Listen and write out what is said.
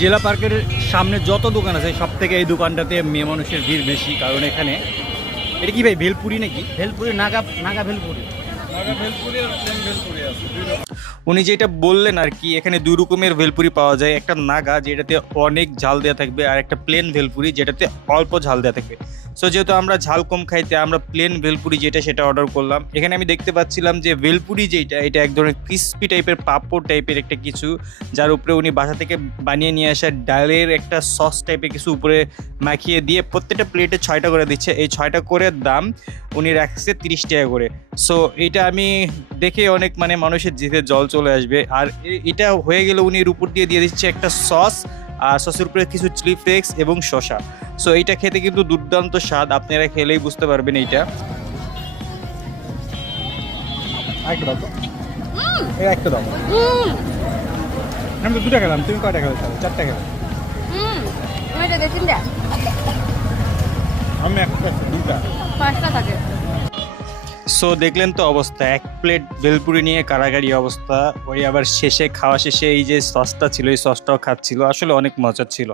জেলা পার্কের সামনে যত দোকান আছে সব থেকে এই দোকানটাতে মেয়ে মানুষের ভিড় বেশি। কারণ এখানে এটা কি ভাই, ভেলপুরি নাকি? ভেলপুরি, নাগা নাগা ভেলপুরি। উনি যেটা বললেন আর কি, এখানে দুই রকমের ভেলপুরি পাওয়া যায়। একটা নাগা, যেটাতে অনেক ঝাল দেওয়া থাকবে, আর একটা প্লেন ভেলপুরি, যেটাতে অল্প ঝাল দেওয়া থাকবে। সো যেহেতু আমরা ঝাল কম খাইতে, আমরা প্লেন ভেলপুরি যেটা, সেটা অর্ডার করলাম। এখানে আমি দেখতে পাচ্ছিলাম যে ভেলপুরি যেটা, এটা এক ধরনের ক্রিস্পি টাইপের পাপড় টাইপের একটা কিছু, যার উপরে উনি বাসা থেকে বানিয়ে নিয়ে আসা ডালের একটা সস টাইপের কিছু উপরে মাখিয়ে দিয়ে প্রত্যেকটা প্লেটে ছয়টা করে দিচ্ছে। এই ছয়টা করে দাম উনি রাখছে তিরিশ টাকা করে। সো এটা আমি দেখে অনেক মানে মানুষের জিভে জল চলে আসবে। আর এটা হয়ে গেলে উনি এর উপর দিয়ে দিয়ে দিচ্ছে একটা সস আর সসের উপরে কিছু চিলি ফ্লেক্স এবং শসা। সো এইটা খেতে কিন্তু দুর্দান্ত স্বাদ আপনারা খেলেই বুঝতে পারবেন এইটা। একটা আমি তো দুটা খেলাম তুমি কয়টা খেলে চারটা খেলে হুম। ওইটা দেখছেন দেখ। আমি একটা দুটা। সো দেখলেন তো অবস্থা, এক প্লেট ভেলপুরি নিয়ে কারাগারি অবস্থা। ওই আবার শেষে, খাওয়া শেষে এই যে সসটা ছিল, এই সসটাও খাচ্ছিল। আসলে অনেক মজা ছিল।